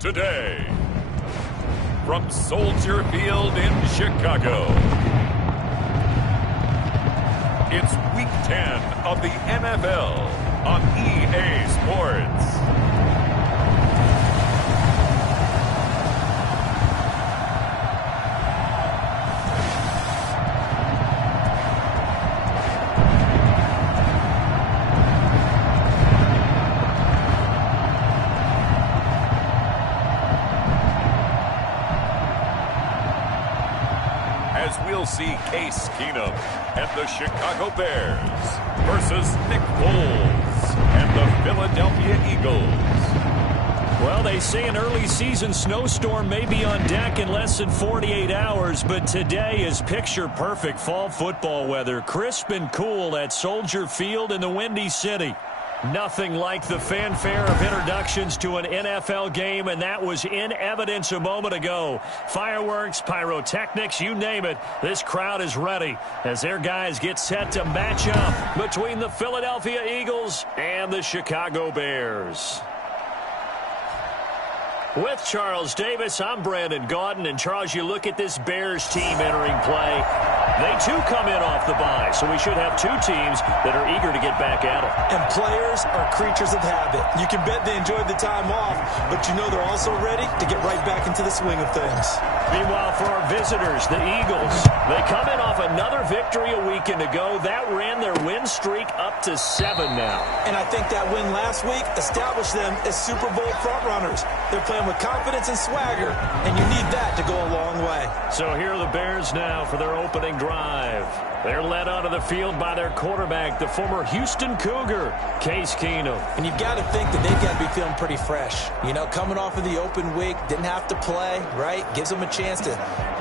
Today, from Soldier Field in Chicago, it's Week 10 of the NFL on EA Sports. We'll see Case Keenum and the Chicago Bears versus Nick Foles and the Philadelphia Eagles. Well, they say an early season snowstorm may be on deck in less than 48 hours, but today is picture-perfect fall football weather. Crisp and cool at Soldier Field in the Windy City. Nothing like the fanfare of introductions to an NFL game, and that was in evidence a moment ago. Fireworks, pyrotechnics, you name it. This crowd is ready as their guys get set to match up between the Philadelphia Eagles and the Chicago Bears. With Charles Davis, I'm Brandon Gaudin. And, Charles, you look at this Bears team entering play. They, too, come in off the bye, so we should have two teams that are eager to get back at it. And players are creatures of habit. You can bet they enjoyed the time off, but you know they're also ready to get right back into the swing of things. Meanwhile, for our visitors, the Eagles, they come in off another victory a weekend ago. That ran their win streak up to 7 now. And I think that win last week established them as Super Bowl frontrunners. They're playing with confidence and swagger, and you need that to go a long way. So here are the Bears now for their opening drive. They're led onto the field by their quarterback, the former Houston Cougar, Case Keenum. And you've got to think that they've got to be feeling pretty fresh. You know, coming off of the open week, didn't have to play, right? Gives them a chance to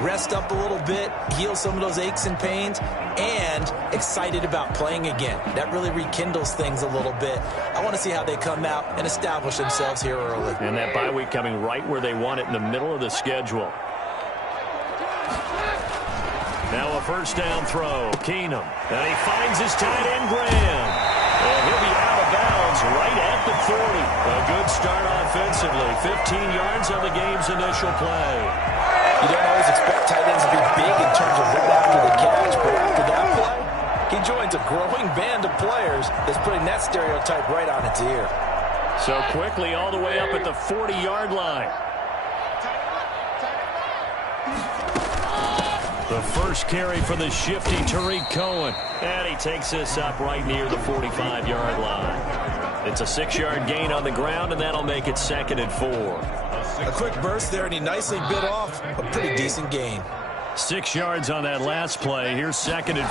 rest up a little bit, heal some of those aches and pains, and excited about playing again. That really rekindles things a little bit. I want to see how they come out and establish themselves here early. And that bye week coming right where they want it, in the middle of the schedule. Now a first down throw. Keenum. And he finds his tight end, Graham. And he'll be out of bounds right at the 40. A good start offensively. 15 yards on the game's initial play. You don't always expect tight ends to be big in terms of right after the catch, but after that play, he joins a growing band of players that's putting that stereotype right on its ear. So quickly all the way up at the 40-yard line. The first carry for the shifty Tariq Cohen. And he takes this up right near the 45-yard line. It's a 6-yard gain on the ground, and that'll make it 2nd and 4. A quick burst there, and he nicely bit off a pretty decent gain. 6 yards on that last play. Here's 2nd and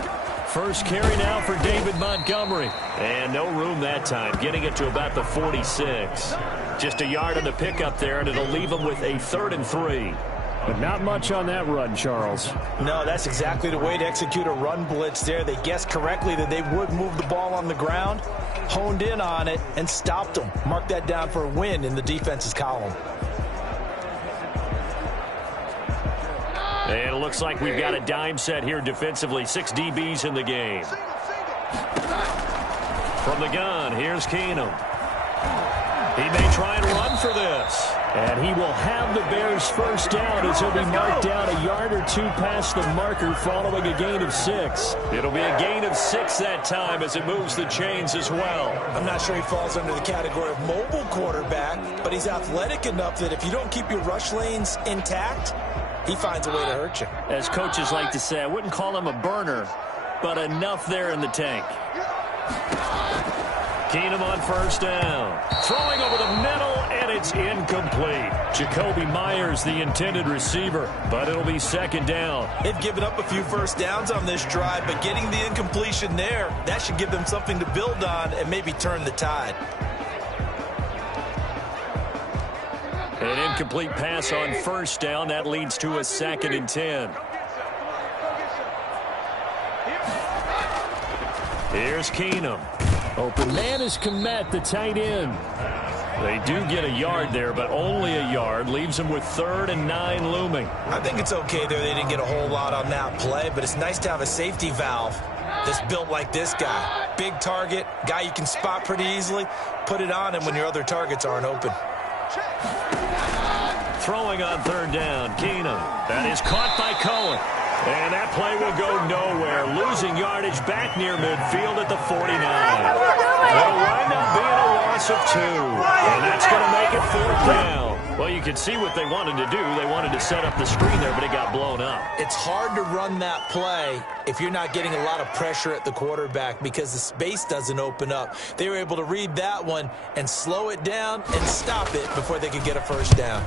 4. First carry now for David Montgomery. And no room that time, getting it to about the 46. Just a yard on the pickup there, and it'll leave him with a 3rd and 3. But not much on that run, Charles. No, that's exactly the way to execute a run blitz there. They guessed correctly that they would move the ball on the ground, honed in on it, and stopped them. Mark that down for a win in the defense's column. And it looks like we've got a dime set here defensively. 6 DBs in the game. From the gun, here's Keenum. He may try and run for this. And he will have the Bears first down as he'll be marked down a yard or two past the marker following a gain of 6. It'll be a gain of 6 that time as it moves the chains as well. I'm not sure he falls under the category of mobile quarterback, but he's athletic enough that if you don't keep your rush lanes intact, he finds a way to hurt you. As coaches like to say, I wouldn't call him a burner, but enough there in the tank. Keenum on first down. Throwing over the middle, and it's incomplete. Jacoby Myers, the intended receiver, but it'll be second down. They've given up a few first downs on this drive, but getting the incompletion there, that should give them something to build on and maybe turn the tide. An incomplete pass on first down. That leads to a 2nd and 10. Here's Keenum. Open man is Kmet, the tight end. They do get a yard there, but only a yard. Leaves them with 3rd and 9 looming. I think it's okay there. They didn't get a whole lot on that play, but it's nice to have a safety valve that's built like this guy. Big target, guy you can spot pretty easily. Put it on him when your other targets aren't open. Throwing on 3rd down, Keenum. That is caught by Cohen. And that play will go nowhere. Losing yardage back near midfield at the 49. It'll wind up being a loss of 2. And that's going to make it 4th down. Well, you can see what they wanted to do. They wanted to set up the screen there, but it got blown up. It's hard to run that play if you're not getting a lot of pressure at the quarterback because the space doesn't open up. They were able to read that one and slow it down and stop it before they could get a first down.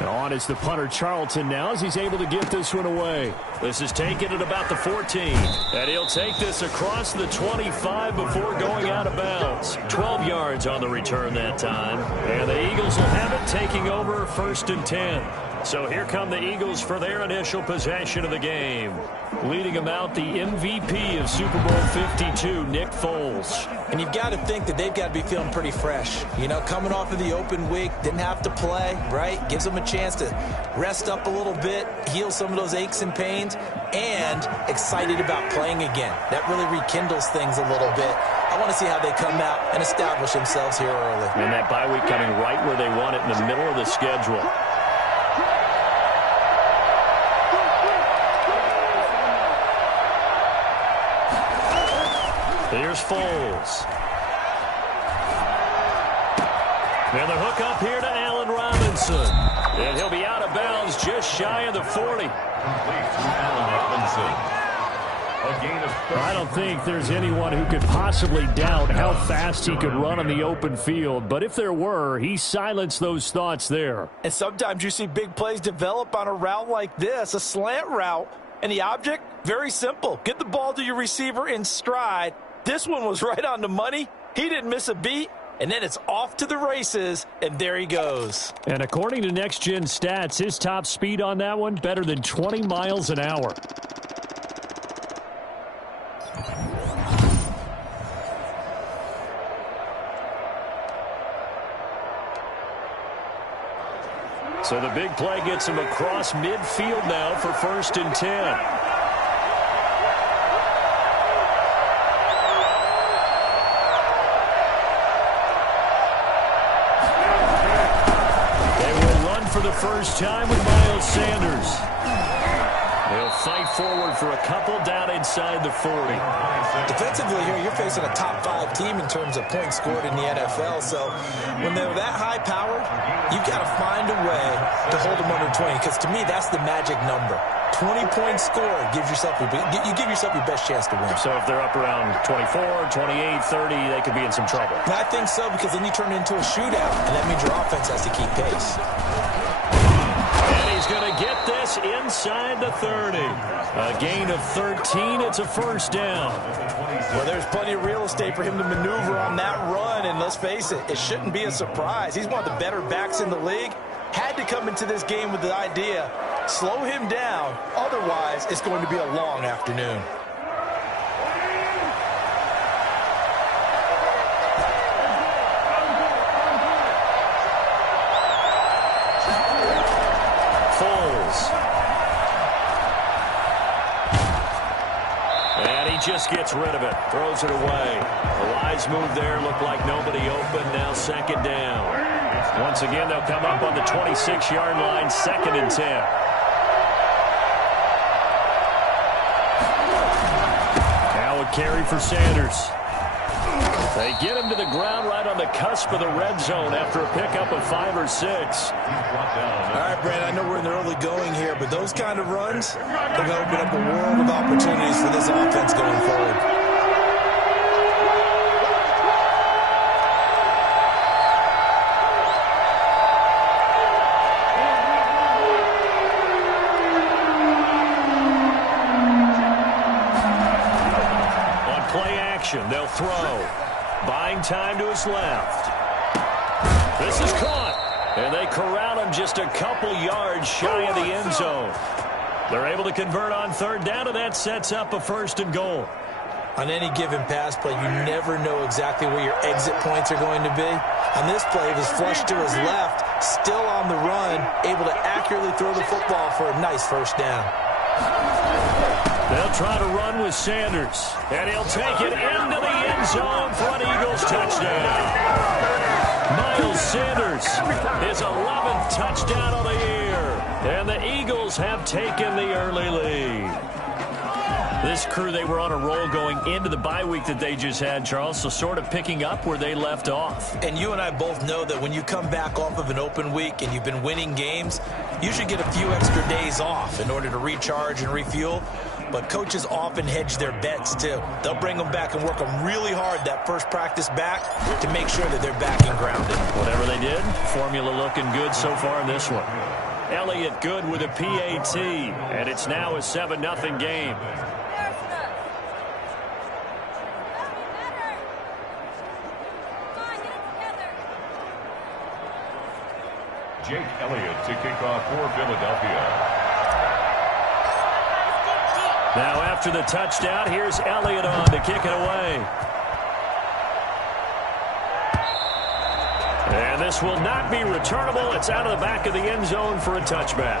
And on is the punter Charlton now as he's able to get this one away. This is taken at about the 14. And he'll take this across the 25 before going out of bounds. 12 yards on the return that time. And the Eagles will have it taking over 1st and 10. So here come the Eagles for their initial possession of the game. Leading them out, the MVP of Super Bowl 52, Nick Foles. And you've got to think that they've got to be feeling pretty fresh. You know, coming off of the open week, didn't have to play, right? Gives them a chance to rest up a little bit, heal some of those aches and pains, and excited about playing again. That really rekindles things a little bit. I want to see how they come out and establish themselves here early. And that bye week coming right where they want it in the middle of the schedule. Here's Foles. And the hook up here to Allen Robinson. And he'll be out of bounds just shy of the 40. I don't think there's anyone who could possibly doubt how fast he could run on the open field. But if there were, he silenced those thoughts there. And sometimes you see big plays develop on a route like this, a slant route. And the object, very simple. Get the ball to your receiver in stride. This one was right on the money. He didn't miss a beat. And then it's off to the races, and there he goes. And according to Next Gen Stats, his top speed on that one, better than 20 miles an hour. So the big play gets him across midfield now for 1st and 10. For the first time with Miles Sanders. They'll fight forward for a couple down inside the 40. Defensively here, you're facing a top 5 team in terms of points scored in the NFL. So when they're that high-powered, you've got to find a way to hold them under 20. Because to me, that's the magic number. 20 points scored gives yourself you give yourself your best chance to win. So if they're up around 24, 28, 30, they could be in some trouble. And I think so, because then you turn it into a shootout, and that means your offense has to keep pace. And he's going to get this inside the 30. A gain of 13. It's a first down. Well, there's plenty of real estate for him to maneuver on that run, and let's face it, it shouldn't be a surprise. He's one of the better backs in the league. Had to come into this game with the idea, slow him down, otherwise it's going to be a long afternoon. Just gets rid of it, throws it away. The wise move there, looked like nobody open, now 2nd down. Once again, they'll come up on the 26-yard line, 2nd and 10. Now a carry for Sanders. They get him to the ground right on the cusp of the red zone after a pickup of 5 or 6. All right, Brandon, I know we're in the early going here, but those kind of runs, they're going to open up a world of opportunities for this offense going forward. On play action, they'll throw. Buying time to his left. This is caught. And they corral him just a couple yards shy of the end zone. They're able to convert on third down, and that sets up a 1st and goal. On any given pass play, you never know exactly where your exit points are going to be. On this play, it was flushed to his left, still on the run, able to accurately throw the football for a nice 1st down. They'll try to run with Sanders, and he'll take it into the end zone for an Eagles touchdown. Miles Sanders, his 11th touchdown of the year, and the Eagles have taken the early lead. This crew, they were on a roll going into the bye week that they just had, Charles, so sort of picking up where they left off. And you and I both know that when you come back off of an open week and you've been winning games, you should get a few extra days off in order to recharge and refuel. But coaches often hedge their bets, too. They'll bring them back and work them really hard that first practice back to make sure that they're back and grounded. Whatever they did, formula looking good so far in this one. Elliott good with a PAT, and it's now a 7-0 game. Jake Elliott to kick off for Philadelphia. Now after the touchdown, here's Elliott on to kick it away. And this will not be returnable. It's out of the back of the end zone for a touchback.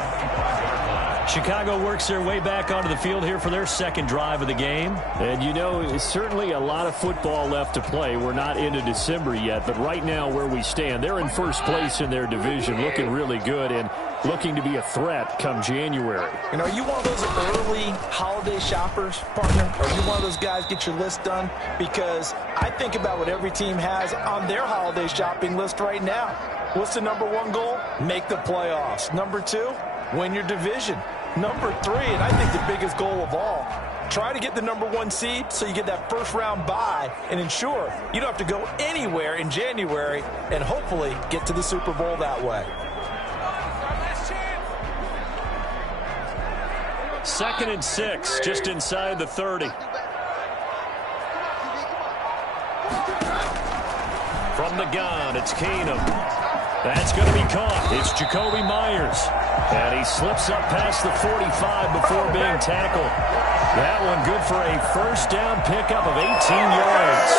Chicago works their way back onto the field here for their 2nd drive of the game. And, you know, certainly a lot of football left to play. We're not into December yet, but right now where we stand, they're in first place in their division, looking really good and looking to be a threat come January. And are you one of those early holiday shoppers, partner? Are you one of those guys get your list done? Because I think about what every team has on their holiday shopping list right now. What's the #1 goal? Make the playoffs. #2, win your division. #3, and I think the biggest goal of all, try to get the #1 seed so you get that first-round bye and ensure you don't have to go anywhere in January and hopefully get to the Super Bowl that way. 2nd and 6, just inside the 30. From the gun, it's Keenum. That's going to be caught. It's Jacoby Myers. And he slips up past the 45 before being tackled. That one good for a 1st down pickup of 18 yards.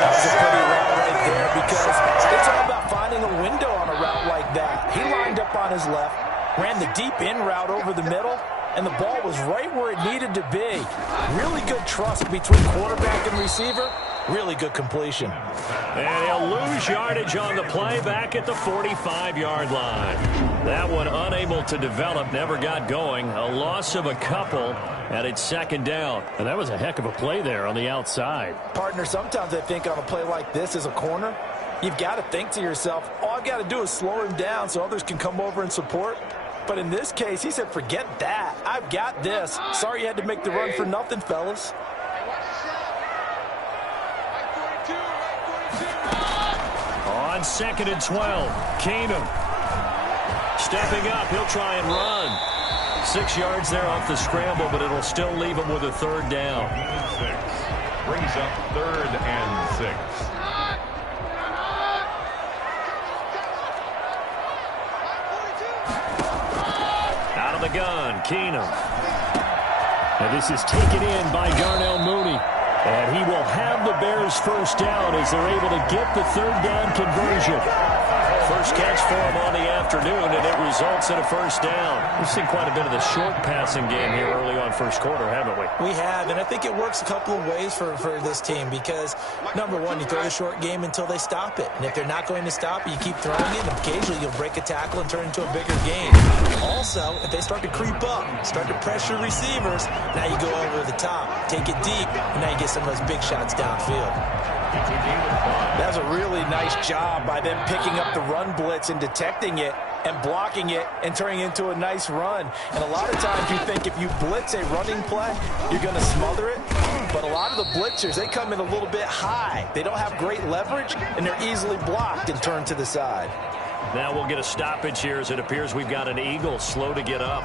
That's a pretty route right there because it's all about finding a window on a route like that. He lined up on his left, ran the deep in route over the middle, and the ball was right where it needed to be. Really good trust between quarterback and receiver. Really good completion. And he'll lose yardage on the play back at the 45-yard line. That one unable to develop, never got going. A loss of a couple, and it's 2nd down. And that was a heck of a play there on the outside. Partner, sometimes I think on a play like this as a corner, you've got to think to yourself, all I've got to do is slow him down so others can come over and support. But in this case, he said, forget that. I've got this. Sorry you had to make the run for nothing, fellas. On 2nd and 12, Keenum stepping up. He'll try and run. 6 yards there off the scramble, but it'll still leave him with a 3rd down. 6 brings up 3rd and 6. Out of the gun, Keenum. And this is taken in by Darnell Mooney. And he will have the Bears' 1st down as they're able to get the 3rd down conversion. First catch for him on the afternoon, and it results in a 1st down. We've seen quite a bit of the short passing game here early on 1st quarter, haven't we? We have, and I think it works a couple of ways for this team because, #1, you throw the short game until they stop it. And if they're not going to stop it, you keep throwing it, and occasionally you'll break a tackle and turn it into a bigger game. Also, if they start to creep up, start to pressure receivers, now you go over the top, take it deep, and now you get some of those big shots downfield. That's a really nice job by them picking up the run blitz and detecting it and blocking it and turning it into a nice run. And a lot of times you think if you blitz a running play, you're going to smother it. But a lot of the blitzers, they come in a little bit high. They don't have great leverage, and they're easily blocked and turned to the side. Now we'll get a stoppage here as it appears we've got an Eagle slow to get up.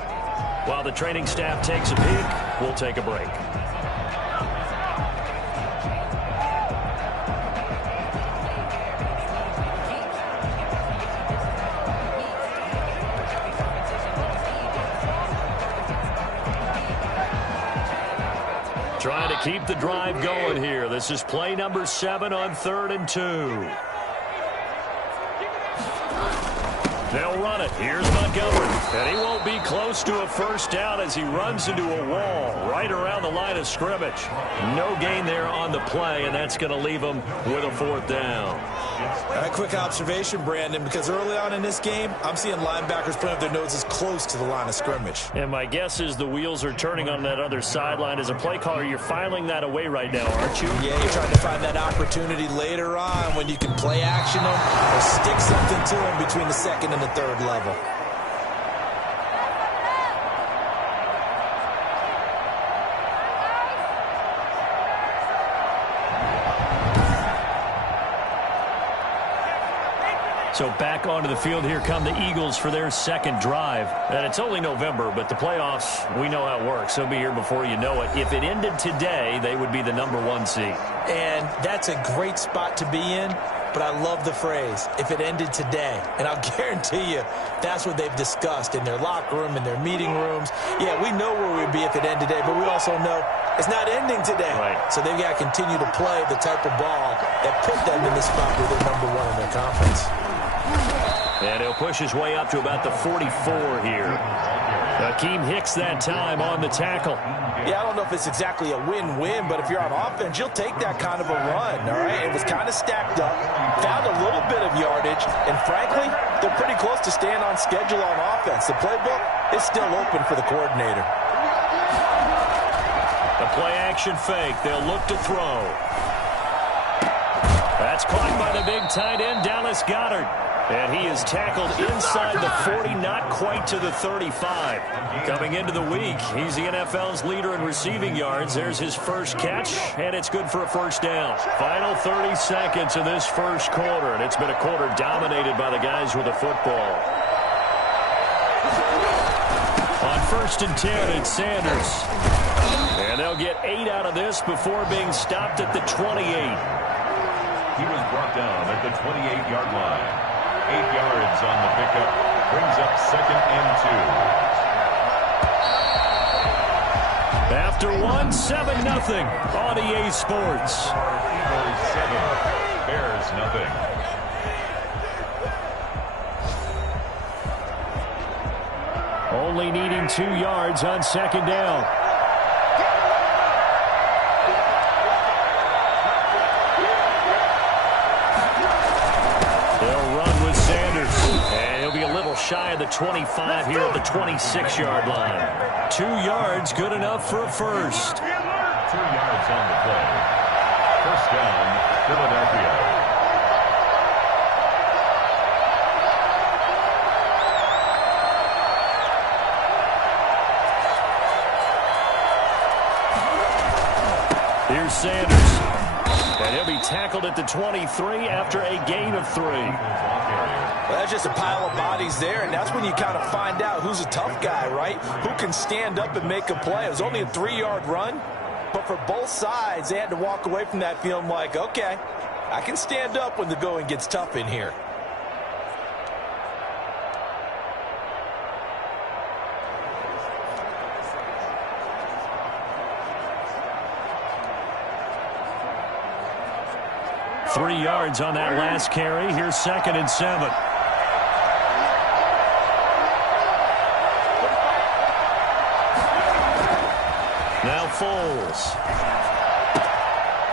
While the training staff takes a peek, we'll take a break. Trying to keep the drive going here. This is play number 7 on 3rd and 2. They'll run it. Here's Montgomery. And he won't be close to a first down as he runs into a wall right around the line of scrimmage. No gain there on the play, and that's going to leave him with a 4th down. A quick observation, Brandon, because early on in this game, I'm seeing linebackers putting up their noses close to the line of scrimmage. And my guess is the wheels are turning on that other sideline. As a play caller, you're filing that away right now, aren't you? Yeah, you're trying to find that opportunity later on when you can play action them or stick something to them between the 2nd and the 3rd level. So back onto the field, here come the Eagles for their 2nd drive. And it's only November, but the playoffs, we know how it works. They'll be here before you know it. If it ended today, they would be the number 1 seed. And that's a great spot to be in, but I love the phrase, if it ended today. And I'll guarantee you, that's what they've discussed in their locker room, in their meeting rooms. Yeah, we know where we'd be if it ended today, but we also know it's not ending today. Right. So they've got to continue to play the type of ball that put them in the spot where they're number 1 in their conference. And he'll push his way up to about the 44 here. Akeem Hicks that time on the tackle. Yeah, I don't know if it's exactly a win-win, but if you're on offense, you'll take that kind of a run, all right? It was kind of stacked up, found a little bit of yardage, and frankly, they're pretty close to staying on schedule on offense. The playbook is still open for the coordinator. The play-action fake. They'll look to throw. That's caught by the big tight end, Dallas Goedert. And he is tackled inside the 40, not quite to the 35. Coming into the week, he's the NFL's leader in receiving yards. There's his first catch, and it's good for a first down. Final 30 seconds of this first quarter, and it's been a quarter dominated by the guys with the football. On 1st and 10, it's Sanders. And they'll get 8 out of this before being stopped at the 28. He was brought down at the 28-yard line. 8 yards on the pickup. Brings up 2nd and 2. After 1, 7-0 on EA Sports. Eagles 7, Bears nothing. Only needing 2 yards on 2nd down. Shy of the 25 here at the 26-yard line. 2 yards, good enough for a first. 2 yards on the play. First down, Philadelphia. Here's Sanders. And he'll be tackled at the 23 after a gain of 3. Well, that's just a pile of bodies there, and that's when you kind of find out who's a tough guy, right? Who can stand up and make a play. It was only a 3-yard run, but for both sides, they had to walk away from that feeling like, okay, I can stand up when the going gets tough in here. Three yards on that last carry. Here's 2nd and 7. Now Foles.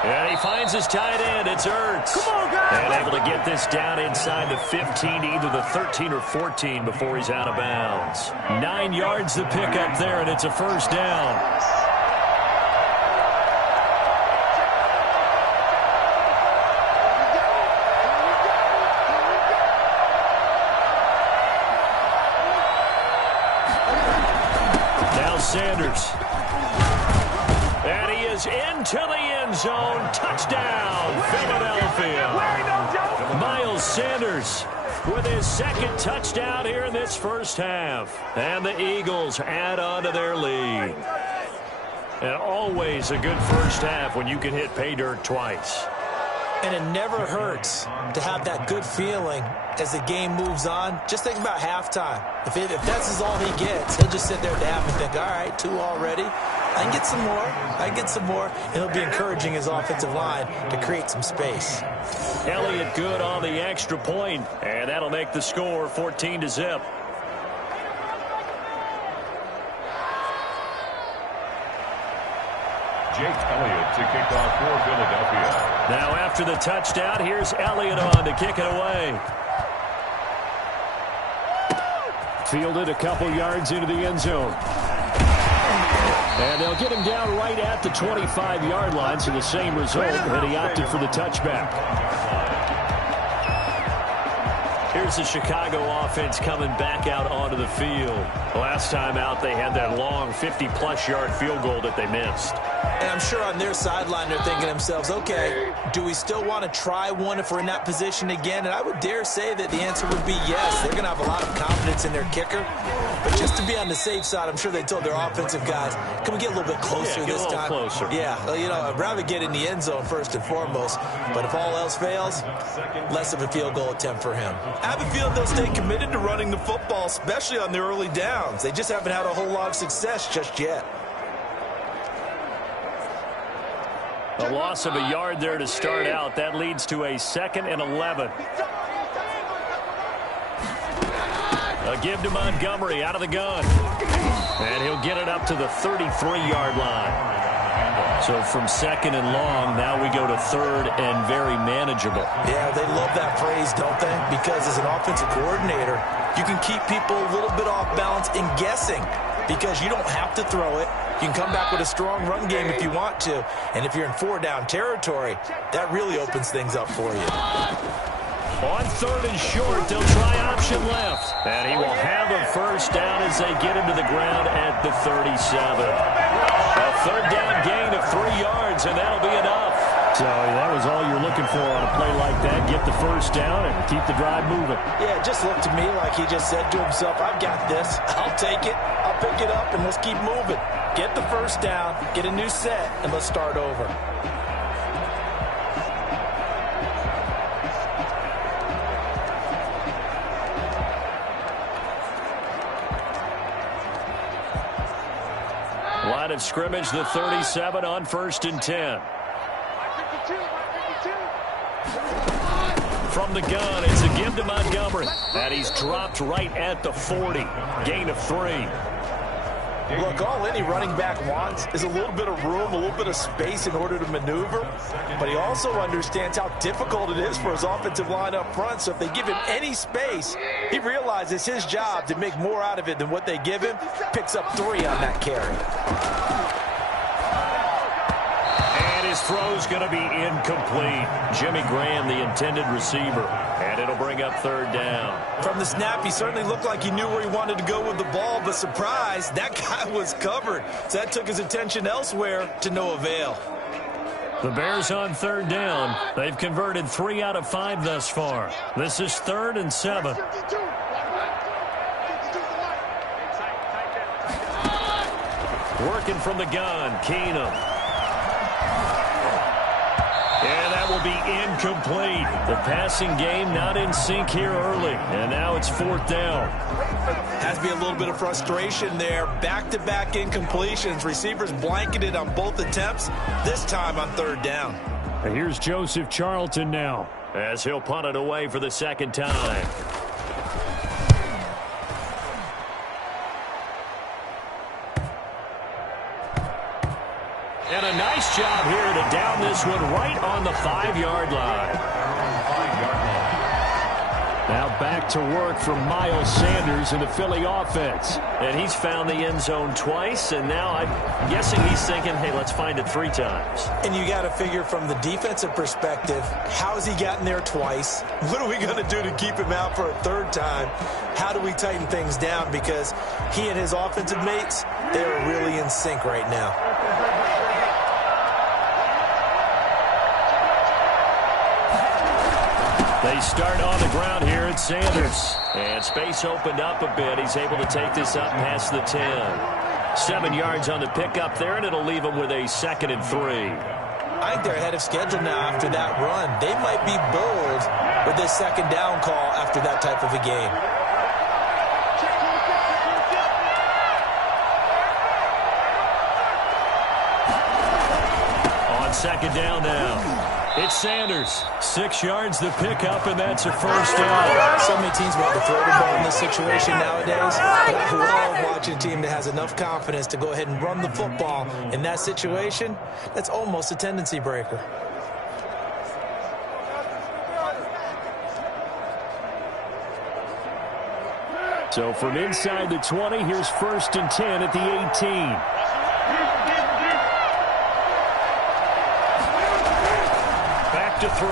And he finds his tight end. It's Ertz. Come on, guys. And able to get this down inside the 15, either the 13 or 14 before he's out of bounds. 9 yards to pick up there, and it's a first down. 2 end zone. Touchdown, Philadelphia. Miles Sanders with his second touchdown here in this first half. And the Eagles add on to their lead. And always a good first half when you can hit pay dirt twice. And it never hurts to have that good feeling as the game moves on. Just think about halftime. If that's all he gets, he'll just sit there at the half and think, all right, 2 already. I can get some more. I can get some more. And he'll be encouraging his offensive line to create some space. Elliott good on the extra point, and that'll make the score 14-0. Jake Elliott to kick off for Philadelphia. Now after the touchdown, here's Elliott on to kick it away. Fielded a couple yards into the end zone. And they'll get him down right at the 25-yard line, so the same result, and he opted for the touchback. Here's the Chicago offense coming back out onto the field. Last time out, they had that long 50-plus yard field goal that they missed. And I'm sure on their sideline they're thinking to themselves, okay, do we still want to try one if we're in that position again? And I would dare say that the answer would be yes. They're going to have a lot of confidence in their kicker. But just to be on the safe side, I'm sure they told their offensive guys, can we get a little bit closer this time? Closer. Yeah, you know, I'd rather get in the end zone first and foremost. But if all else fails, less of a field goal attempt for him. I have a feeling they'll stay committed to running the football, especially on their early downs. They just haven't had a whole lot of success just yet. A loss of a yard there to start out. That leads to a 2nd and 11. A give to Montgomery out of the gun. And he'll get it up to the 33-yard line. So from 2nd and long, now we go to 3rd and very manageable. Yeah, they love that phrase, don't they? Because as an offensive coordinator, you can keep people a little bit off balance and guessing because you don't have to throw it. You can come back with a strong run game if you want to. And if you're in 4-down territory, that really opens things up for you. On 3rd and short, they'll try option left. And he will have a first down as they get him to the ground at the 37. A 3rd down gain of 3 yards, and that'll be enough. So that was all you're looking for on a play like that. Get the first down and keep the drive moving. Yeah, it just looked to me like he just said to himself, I've got this. I'll take it. I'll pick it up, and let's keep moving. Get the first down, get a new set, and let's start over. Line of scrimmage, the 37 on 1st and 10. From the gun, it's a give to Montgomery. And he's dropped right at the 40. Gain of 3. Look, all any running back wants is a little bit of room, a little bit of space in order to maneuver. But he also understands how difficult it is for his offensive line up front. So if they give him any space, he realizes his job to make more out of it than what they give him. Picks up 3 on that carry. And his throw's going to be incomplete. Jimmy Graham, the intended receiver. And it'll bring up 3rd down. From the snap, he certainly looked like he knew where he wanted to go with the ball, but surprise, that guy was covered. So that took his attention elsewhere to no avail. The Bears on 3rd down. They've converted 3 out of 5 thus far. This is 3rd and 7. Working from the gun, Keenum. And that will be incomplete. The passing game not in sync here early. And now it's 4th down. Has to be a little bit of frustration there. Back-to-back incompletions. Receivers blanketed on both attempts, this time on 3rd down. And here's Joseph Charlton now, as he'll punt it away for the 2nd time. And a nice job here to down this one right on the 5-yard line. Now back to work for Miles Sanders in the Philly offense. And he's found the end zone twice, and now I'm guessing he's thinking, hey, let's find it 3 times. And you got to figure from the defensive perspective, how has he gotten there twice? What are we going to do to keep him out for a 3rd time? How do we tighten things down? Because he and his offensive mates, they are really in sync right now. They start on the ground here at Sanders. And space opened up a bit. He's able to take this up past the 10. 7 yards on the pickup there, and it'll leave him with a 2nd and 3. I think they're ahead of schedule now after that run. They might be bold with this 2nd down call after that type of a game. On 2nd down now. It's Sanders. 6 yards the pickup, and that's a 1st down. So many teams want to throw the ball in this situation nowadays. But I love watching a team that has enough confidence to go ahead and run the football. In that situation, that's almost a tendency breaker. So from inside the 20, here's 1st and 10 at the 18. To throw.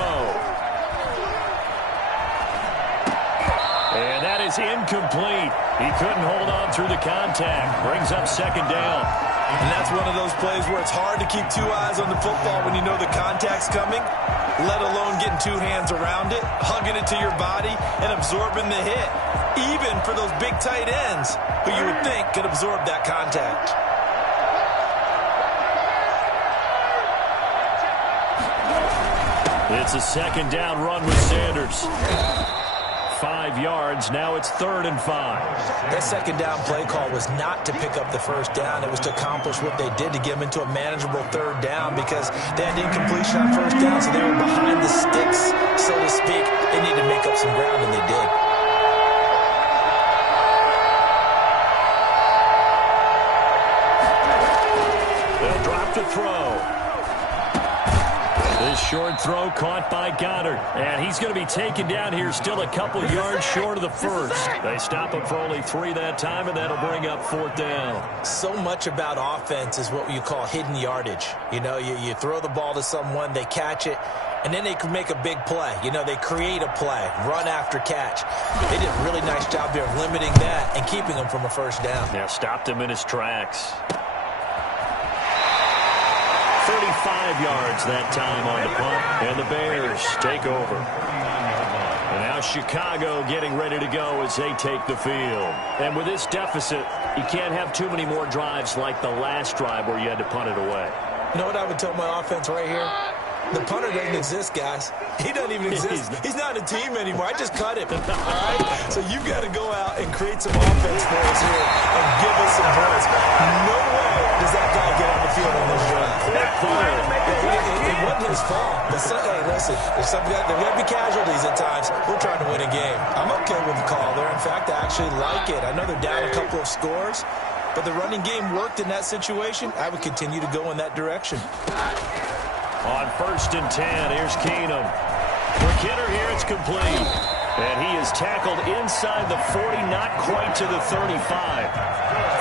And that is incomplete. He couldn't hold on through the contact. Brings up 2nd down. And that's one of those plays where it's hard to keep 2 eyes on the football when you know the contact's coming, let alone getting 2 hands around it, hugging it to your body, and absorbing the hit. Even for those big tight ends who you would think could absorb that contact. It's a 2nd down run with Sanders. 5 yards. Now it's 3rd and 5. That 2nd down play call was not to pick up the 1st down. It was to accomplish what they did to get them into a manageable 3rd down because they had incompletion on 1st down, so they were behind the sticks, so to speak. They needed to make up some ground, and they did. They'll drop to throw. This short throw caught by Goddard. And he's going to be taken down here still a couple yards short of the 1st. They stop him for only 3 that time, and that'll bring up 4th down. So much about offense is what you call hidden yardage. You know, you throw the ball to someone, they catch it, and then they can make a big play. You know, they create a play, run after catch. They did a really nice job there of limiting that and keeping him from a 1st down. Yeah, stopped him in his tracks. 35 yards that time on the punt, and the Bears take over. And now Chicago getting ready to go as they take the field. And with this deficit, you can't have too many more drives like the last drive where you had to punt it away. You know what I would tell my offense right here? The punter doesn't exist, guys. He doesn't even exist. He's not a team anymore. I just cut him. All right? So you've got to go out and create some offense for us here and give us some points. No way does that guy get on the field on this drive. It wasn't his fault. But hey, listen, there's going to be casualties at times. We're trying to win a game. I'm okay with the call there. In fact, I actually like it. I know they're down a couple of scores, but the running game worked in that situation. I would continue to go in that direction. On 1st and 10, here's Keenum. For Kidder here, it's complete. And he is tackled inside the 40, not quite to the 35.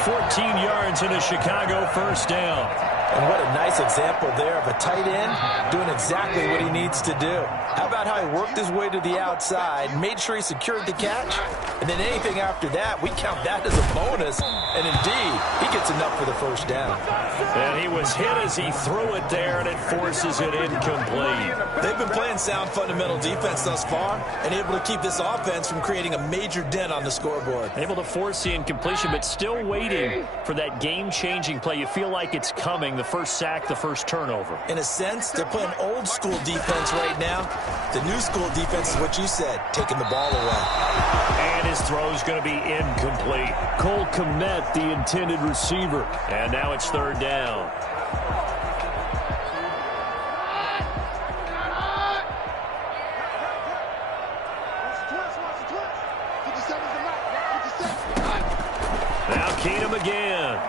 14 yards in a Chicago 1st down. And what a nice example there of a tight end doing exactly what he needs to do. How about how he worked his way to the outside, made sure he secured the catch, and then anything after that, we count that as a bonus. And indeed, he gets enough for the 1st down. And he was hit as he threw it there, and it forces it incomplete. They've been playing sound fundamental defense thus far and able to keep this offense from creating a major dent on the scoreboard. Able to force the incompletion, but still waiting for that game-changing play. You feel like it's coming, the 1st sack, the 1st turnover. In a sense, they're playing old-school defense right now. The new-school defense is what you said, taking the ball away. And his throw's going to be incomplete. Cole Kmet, the intended receiver. And now it's 3rd down. Now Keenum again.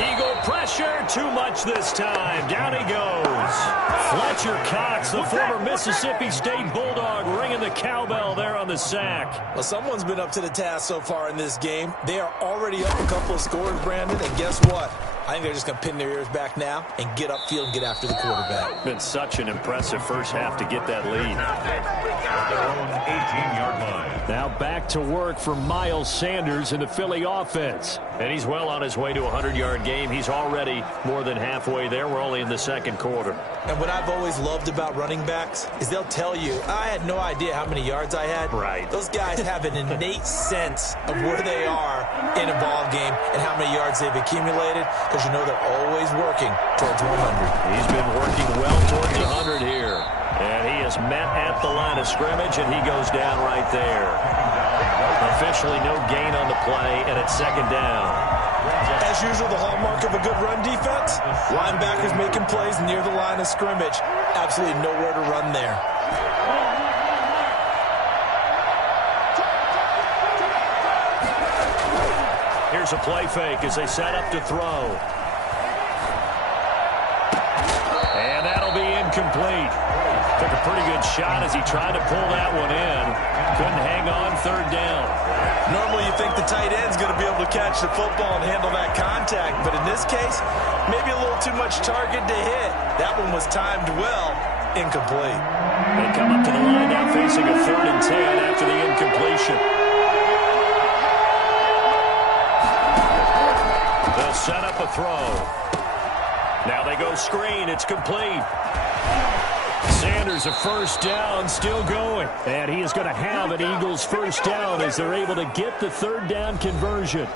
Eagle pressure, too much this time. Down he goes. Fletcher Cox, the former Mississippi State Bulldog, ringing the cowbell there on the sack. Well, someone's been up to the task so far in this game. They are already up a couple of scores, Brandon, and guess what? I think they're just going to pin their ears back now and get upfield and get after the quarterback. Been such an impressive first half to get that lead. Their own 18-yard line. Now back to work for Miles Sanders in the Philly offense. And he's well on his way to a 100-yard game. He's already more than halfway there. We're only in the second quarter. And what I've always loved about running backs is they'll tell you, I had no idea how many yards I had. Right. Those guys have an innate sense of where they are in a ball game and how many yards they've accumulated, because you know they're always working towards 100. He's been working well towards 100 here. And he is met at the line of scrimmage, and he goes down right there. Officially no gain on the play, and it's second down. As usual, the hallmark of a good run defense, linebackers making plays near the line of scrimmage. Absolutely nowhere to run there. Here's a play fake as they set up to throw. And that'll be incomplete. Took a pretty good shot as he tried to pull that one in. Couldn't hang on, third down. Normally you think the tight end's going to be able to catch the football and handle that contact, but in this case, maybe a little too much target to hit. That one was timed well, incomplete. They come up to the line now facing a 3rd and 10 after the incompletion. They'll set up a throw. Now they go screen. It's complete. Sanders a first down, still going. And he is going to have an Eagles first down as they're able to get the 3rd down conversion.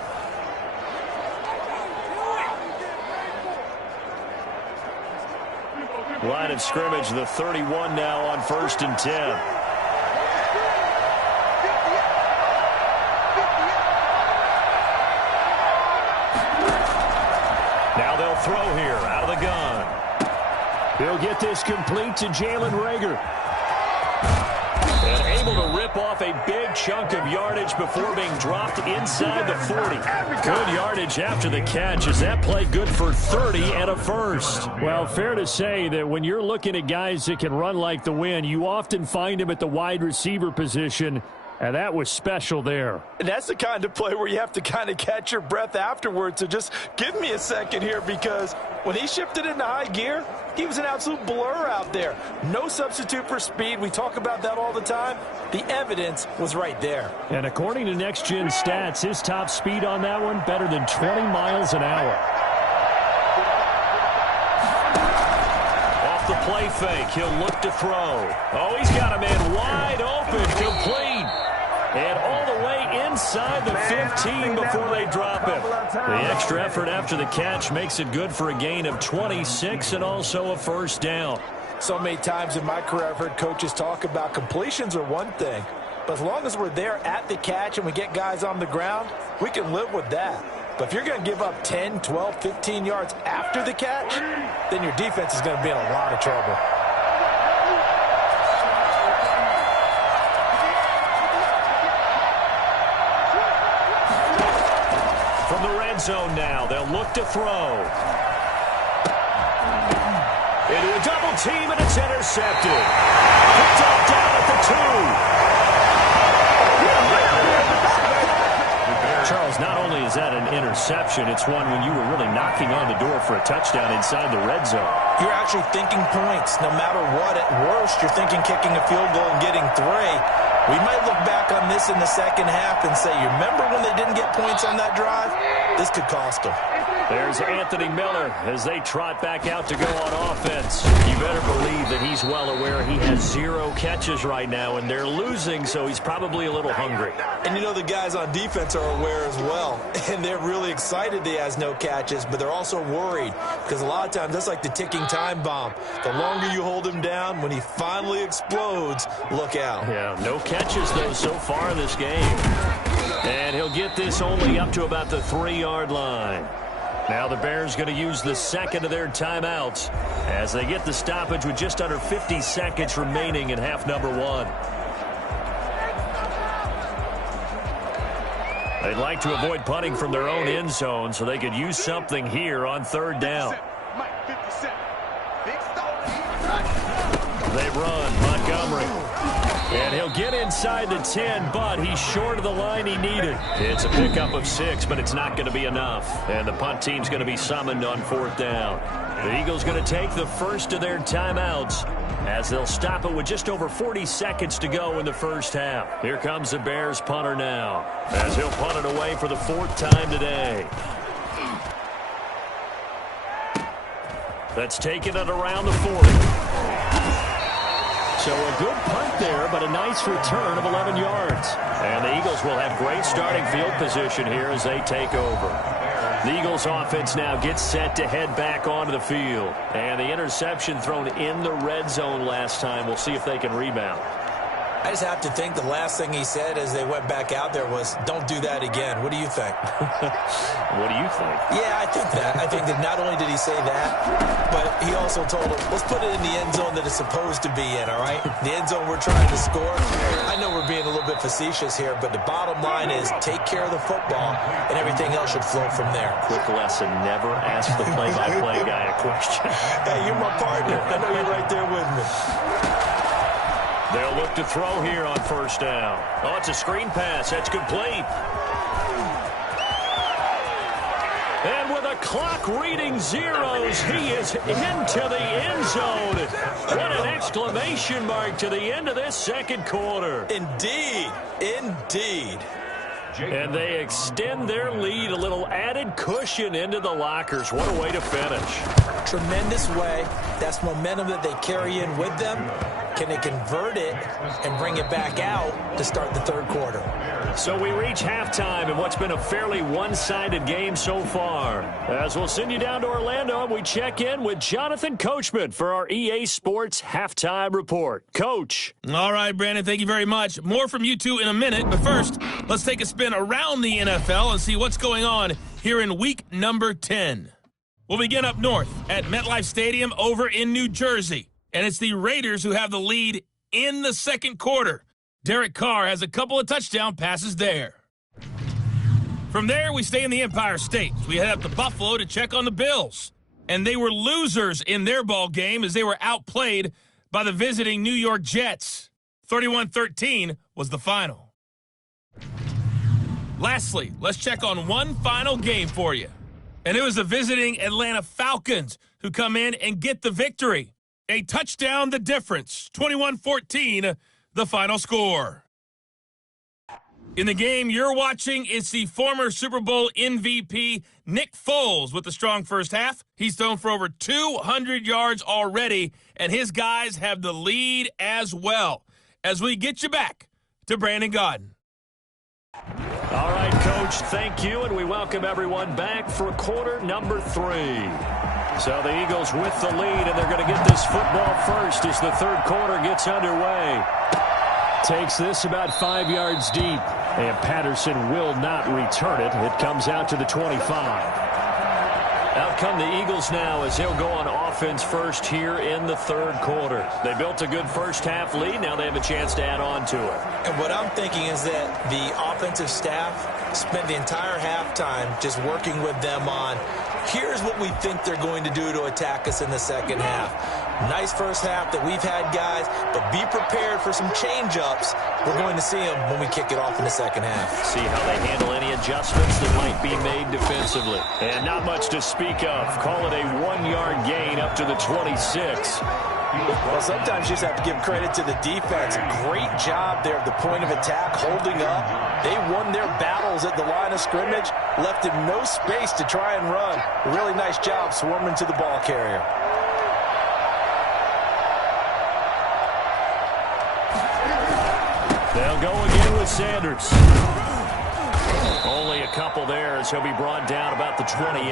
Line of scrimmage, the 31 now on 1st and 10. Now they'll throw here out of the gun. He'll get this complete to Jalen Reagor. And able to rip off a big chunk of yardage before being dropped inside the 40. Good yardage after the catch. Is that play good for 30 and a first? Well, fair to say that when you're looking at guys that can run like the wind, you often find them at the wide receiver position. And that was special there. And that's the kind of play where you have to kind of catch your breath afterwards. So just give me a second here, because when he shifted into high gear, he was an absolute blur out there. No substitute for speed. We talk about that all the time. The evidence was right there. And according to Next Gen Stats, his top speed on that one, better than 20 miles an hour. Off the play fake, he'll look to throw. Oh, he's got a man wide open, complete. And all the way inside the 15 before they drop him. The extra effort after the catch makes it good for a gain of 26 and also a first down. So many times in my career I've heard coaches talk about completions are one thing, but as long as we're there at the catch and we get guys on the ground, we can live with that. But if you're going to give up 10, 12, 15 yards after the catch, then your defense is going to be in a lot of trouble. From the red zone now, they'll look to throw. Into a double team, and it's intercepted. Picked up down at the 2. Charles, not only is that an interception, it's one when you were really knocking on the door for a touchdown inside the red zone. You're actually thinking points. No matter what, at worst, you're thinking kicking a field goal and getting 3. We might look back on this in the second half and say, you remember when they didn't get points on that drive? This could cost them. There's Anthony Miller as they trot back out to go on offense. You better believe that he's well aware he has 0 catches right now, and they're losing, so he's probably a little hungry. And you know the guys on defense are aware as well, and they're really excited that he has no catches, but they're also worried because a lot of times that's like the ticking time bomb. The longer you hold him down, when he finally explodes, look out. Yeah, no catches, though, so far in this game. And he'll get this only up to about the 3-yard line. Now the Bears going to use the second of their timeouts as they get the stoppage with just under 50 seconds remaining in half number 1. They'd like to avoid punting from their own end zone so they could use something here on 3rd down. They run Montgomery. And he'll get inside the 10, but he's short of the line he needed. It's a pickup of 6, but it's not going to be enough. And the punt team's going to be summoned on 4th down. The Eagles going to take the first of their timeouts as they'll stop it with just over 40 seconds to go in the first half. Here comes the Bears punter now as he'll punt it away for the 4th time today. That's taking it around the 40. So a good punt there, but a nice return of 11 yards. And the Eagles will have great starting field position here as they take over. The Eagles offense now gets set to head back onto the field. And the interception thrown in the red zone last time. We'll see if they can rebound. I just have to think the last thing he said as they went back out there was, don't do that again. What do you think? What do you think? Yeah, I think that. I think that not only did he say that, but he also told him, let's put it in the end zone that it's supposed to be in, all right? The end zone we're trying to score. I know we're being a little bit facetious here, but the bottom line is take care of the football, and everything else should flow from there. Quick lesson, never ask the play-by-play guy a question. Hey, you're my partner. I know you're right there with me. They'll look to throw here on 1st down. Oh, it's a screen pass. That's complete. And with a clock reading zeros, he is into the end zone. What an exclamation mark to the end of this second quarter. Indeed. Indeed. And they extend their lead, a little added cushion into the lockers. What a way to finish. Tremendous way. That's momentum that they carry in with them. Can they convert it and bring it back out to start the 3rd quarter? So we reach halftime in what's been a fairly one-sided game so far. As we'll send you down to Orlando, and we check in with Jonathan Coachman for our EA Sports Halftime Report. Coach. All right, Brandon, thank you very much. More from you two in a minute, but first, let's take a spin around the NFL and see what's going on here in week number 10. We'll begin up north at MetLife Stadium over in New Jersey. And it's the Raiders who have the lead in the second quarter. Derek Carr has a couple of touchdown passes there. From there, we stay in the Empire State. We head up to Buffalo to check on the Bills. And they were losers in their ball game as they were outplayed by the visiting New York Jets. 31-13 was the final. Lastly, let's check on one final game for you. And it was the visiting Atlanta Falcons who come in and get the victory. A touchdown the difference, 21-14, the final score. In the game you're watching, it's the former Super Bowl MVP, Nick Foles, with a strong first half. He's thrown for over 200 yards already, and his guys have the lead as well. As we get you back to Brandon Gaudin. All right, Coach, thank you, and we welcome everyone back for quarter number 3. So the Eagles with the lead, and they're going to get this football first as the 3rd quarter gets underway. Takes this about 5 yards deep, and Patterson will not return it. It comes out to the 25. Out come the Eagles now as they'll go on offense first here in the 3rd quarter. They built a good first half lead. Now they have a chance to add on to it. And what I'm thinking is that the offensive staff spent the entire halftime just working with them on, here's what we think they're going to do to attack us in the second half. Nice first half that we've had, guys, but be prepared for some change-ups. We're going to see them when we kick it off in the second half. See how they handle any adjustments that might be made defensively. And not much to speak of. Call it a 1-yard gain up to the 26. Well, sometimes you just have to give credit to the defense. Great job there at the point of attack, holding up. They won their battles at the line of scrimmage, left him no space to try and run. A really nice job swarming to the ball carrier. They'll go again with Sanders. Only a couple there as he'll be brought down about the 28.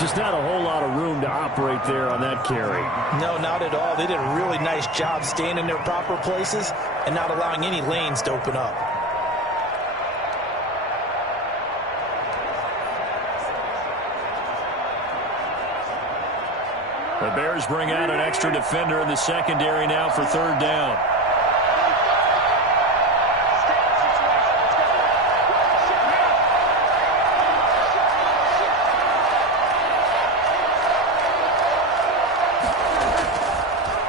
Just not a whole lot of room to operate there on that carry. No, not at all. They did a really nice job staying in their proper places and not allowing any lanes to open up. The Bears bring out an extra defender in the secondary now for 3rd down.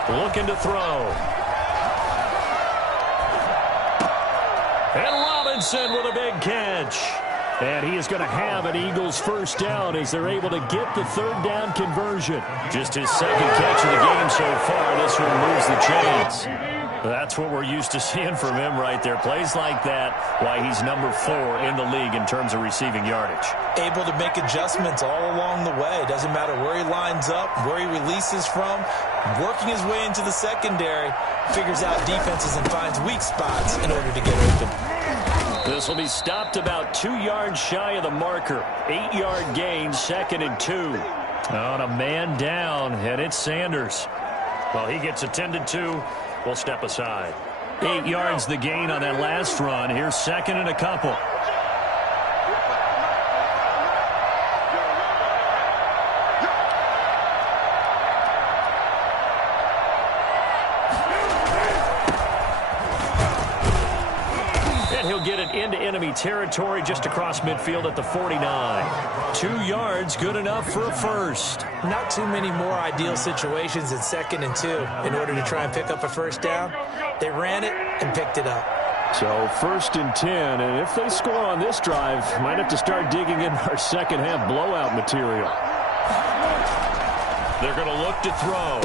Looking to throw. Robinson with a big catch. And he is going to have an Eagles first down as they're able to get the third down conversion. Just his second catch of the game so far. This one moves the chains. That's what we're used to seeing from him right there. Plays like that, why he's number 4 in the league in terms of receiving yardage. Able to make adjustments all along the way. Doesn't matter where he lines up, where he releases from. Working his way into the secondary, figures out defenses and finds weak spots in order to get open. This will be stopped about 2 yards shy of the marker. 8-yard gain, 2nd and 2. On a man down, and it's Sanders. Well, he gets attended to. We'll step aside. 8 yards the gain on that last run. Here's 2nd and a couple. And he'll get it into enemy territory just across midfield at the 49. 2 yards, good enough for a first. Not too many more ideal situations in 2nd and 2 in order to try and pick up a first down. They ran it and picked it up. So 1st and 10, and if they score on this drive, might have to start digging in our second half blowout material. They're going to look to throw.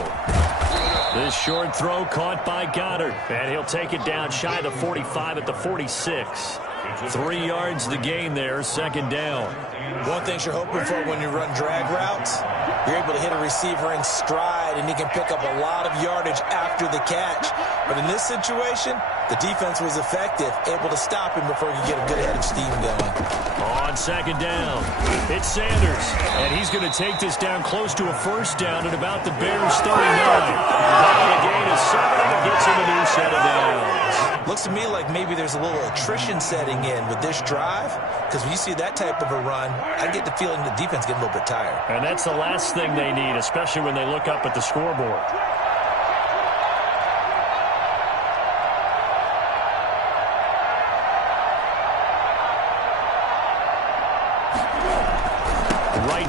This short throw caught by Goddard, and he'll take it down shy of the 45 at the 46. 3 yards the gain there, 2nd down. One thing you're hoping for when you run drag routes, you're able to hit a receiver in stride, and he can pick up a lot of yardage after the catch. But in this situation, the defense was effective, able to stop him before he could get a good head of steam going. On 2nd down, it's Sanders, and he's going to take this down close to a first down at about the Bears' 39. Down a gain of 7, and it gets him a new set of downs. Looks to me like maybe there's a little attrition setting in with this drive, because when you see that type of a run, I get the feeling the defense getting a little bit tired. And that's the last thing they need, especially when they look up at the scoreboard.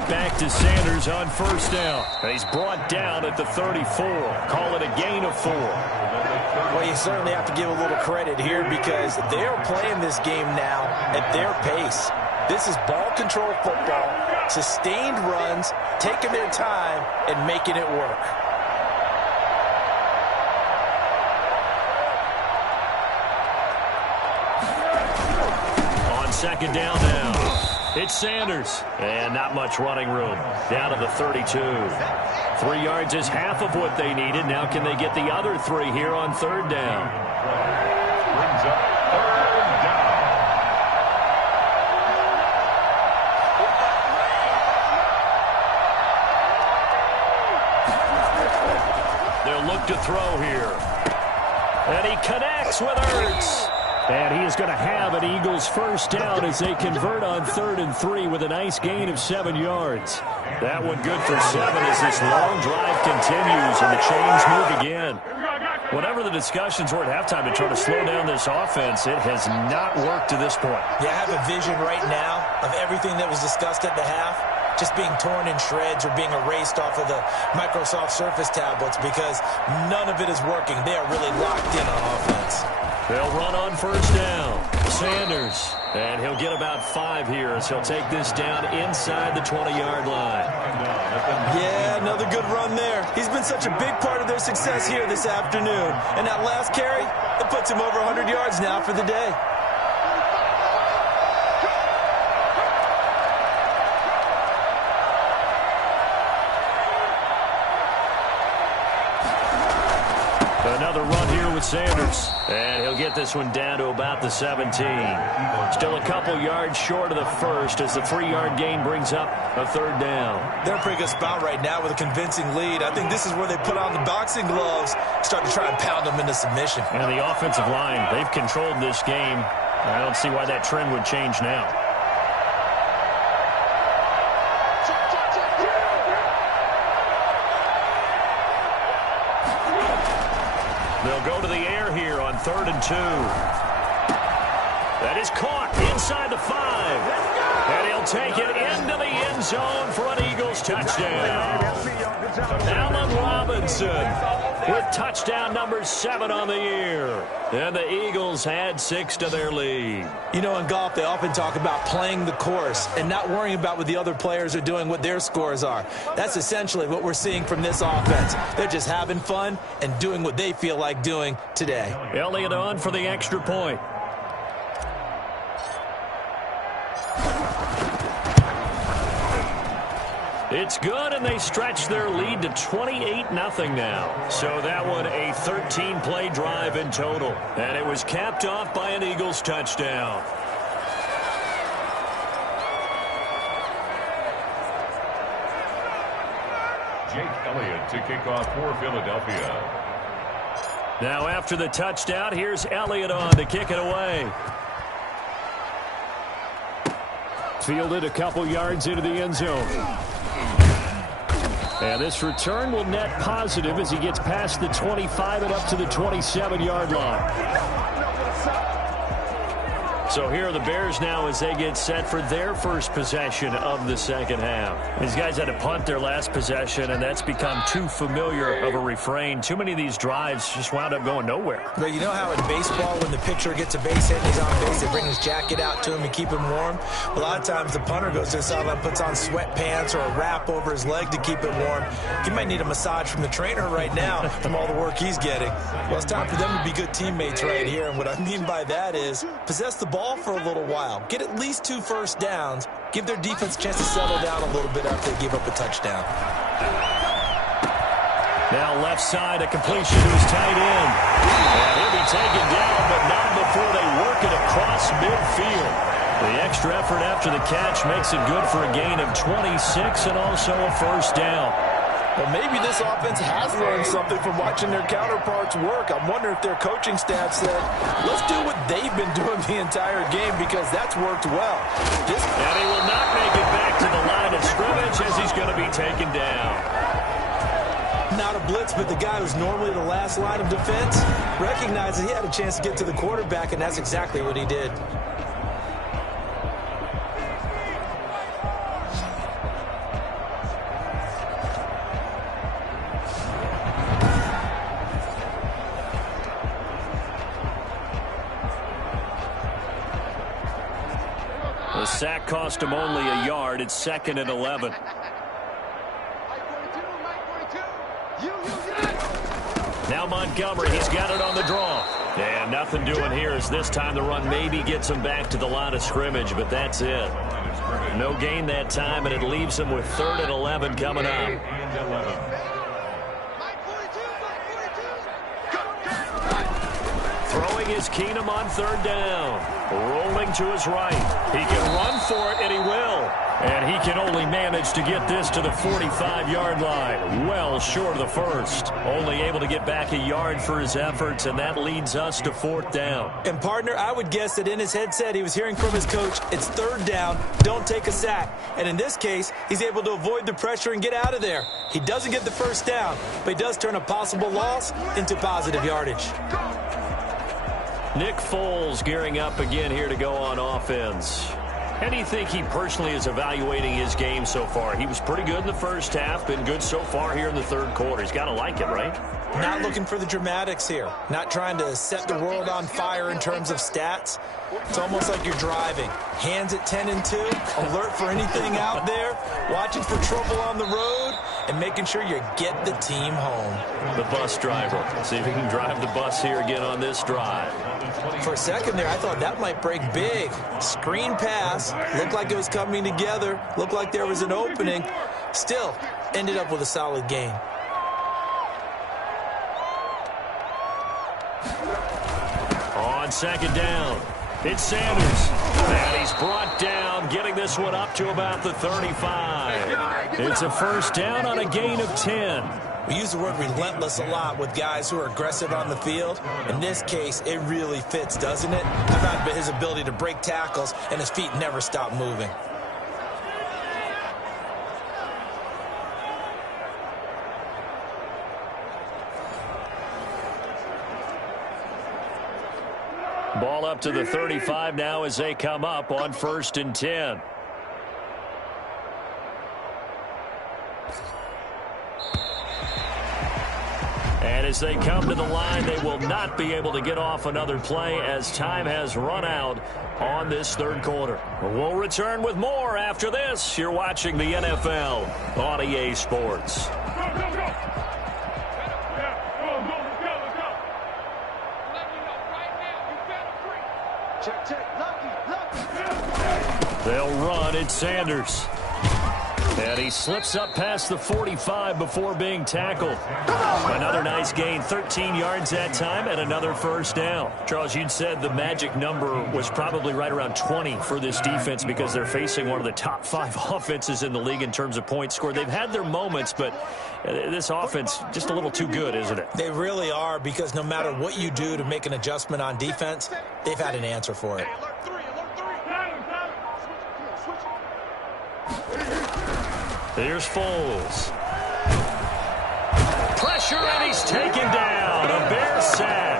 Back to Sanders on first down. He's brought down at the 34. Call it a gain of 4. Well, you certainly have to give a little credit here because they're playing this game now at their pace. This is ball control football, sustained runs, taking their time and making it work. On 2nd down now. It's Sanders, and not much running room. Down to the 32. 3 yards is half of what they needed. Now can they get the other 3 here on 3rd down? Brings up 3rd down. They'll look to throw here. And he connects with Ertz. And he is going to have an Eagles first down as they convert on 3rd and 3 with a nice gain of 7 yards. That one good for 7 as this long drive continues and the chains move again. Whatever the discussions were at halftime to try to slow down this offense, it has not worked to this point. Yeah, I have a vision right now of everything that was discussed at the half just being torn in shreds or being erased off of the Microsoft Surface tablets because none of it is working. They are really locked in on offense. They'll run on first down. Sanders. And he'll get about 5 here as he'll take this down inside the 20-yard line. Yeah, another good run there. He's been such a big part of their success here this afternoon. And that last carry, it puts him over 100 yards now for the day. Another run here with Sanders. And he'll get this one down to about the 17. Still a couple yards short of the first as the 3-yard gain brings up a 3rd down. They're in a pretty good spot right now with a convincing lead. I think this is where they put on the boxing gloves, start to try and pound them into submission. And the offensive line, they've controlled this game. I don't see why that trend would change now. They'll go to the air here on 3rd and 2. That is caught inside the 5. And he'll take it into the end zone for an Eagles touchdown. Allen Robinson. with touchdown number 7 on the year. And the Eagles add 6 to their lead. You know, in golf, they often talk about playing the course and not worrying about what the other players are doing, what their scores are. That's essentially what we're seeing from this offense. They're just having fun and doing what they feel like doing today. Elliott on for the extra point. It's good, and they stretch their lead to 28-0 now. So that one a 13-play drive in total. And it was capped off by an Eagles touchdown. Jake Elliott to kick off for Philadelphia. Now after the touchdown, here's Elliott on to kick it away. Fielded a couple yards into the end zone. And this return will net positive as he gets past the 25 and up to the 27-yard line. So here are the Bears now as they get set for their first possession of the second half. These guys had to punt their last possession, and that's become too familiar of a refrain. Too many of these drives just wound up going nowhere. But you know how in baseball, when the pitcher gets a base hit and he's on base, they bring his jacket out to him and keep him warm? A lot of times the punter goes to the sideline, puts on sweatpants or a wrap over his leg to keep it warm. He might need a massage from the trainer right now from all the work he's getting. Well, it's time for them to be good teammates right here, and what I mean by that is possess the ball for a little while. Get at least 2 first downs. Give their defense a chance to settle down a little bit after they give up a touchdown. Now left side, a completion to his tight end. And he'll be taken down, but not before they work it across midfield. The extra effort after the catch makes it good for a gain of 26 and also a first down. Well, maybe this offense has learned something from watching their counterparts work. I'm wondering if their coaching staff said, let's do what they've been doing the entire game because that's worked well. And he will not make it back to the line of scrimmage as he's going to be taken down. Not a blitz, but the guy who's normally the last line of defense recognized that he had a chance to get to the quarterback, and that's exactly what he did. The sack cost him only a yard. It's 2nd and 11. Now Montgomery, he's got it on the draw. And nothing doing here as this time the run maybe gets him back to the line of scrimmage, but that's it. No gain that time, and it leaves him with 3rd and 11 coming up. Throwing is Keenum on 3rd down. Rolling to his right. He can run for it, and he will. And he can only manage to get this to the 45-yard line. Well short of the first. Only able to get back a yard for his efforts, and that leads us to 4th down. And, partner, I would guess that in his headset he was hearing from his coach, it's 3rd down, don't take a sack. And in this case, he's able to avoid the pressure and get out of there. He doesn't get the first down, but he does turn a possible loss into positive yardage. Nick Foles gearing up again here to go on offense. How do you think he personally is evaluating his game so far? He was pretty good in the first half, been good so far here in the 3rd quarter. He's got to like it, right? Not looking for the dramatics here. Not trying to set the world on fire in terms of stats. It's almost like you're driving. Hands at 10 and 2, alert for anything out there, watching for trouble on the road, and making sure you get the team home. The bus driver. See if he can drive the bus here again on this drive. For a second there, I thought that might break big. Screen pass. Looked like it was coming together. Looked like there was an opening. Still, ended up with a solid gain. On 2nd down, it's Sanders. And he's brought down, getting this one up to about the 35. It's a first down on a gain of 10. We use the word relentless a lot with guys who are aggressive on the field. In this case, it really fits, doesn't it? How about his ability to break tackles and his feet never stop moving? Ball up to the 35 now as they come up on 1st and 10. And And as they come to the line, they will not be able to get off another play as time has run out on this third quarter. We'll return with more after this. You're watching the NFL on EA Sports. They'll run. It's Sanders. And he slips up past the 45 before being tackled. Another nice gain, 13 yards that time, and another first down. Charles, you'd said the magic number was probably right around 20 for this defense because they're facing one of the top 5 offenses in the league in terms of points scored. They've had their moments, but this offense just a little too good, isn't it? They really are, because no matter what you do to make an adjustment on defense, they've had an answer for it. Here's Foles. Pressure, and he's taken down. A Bear sack.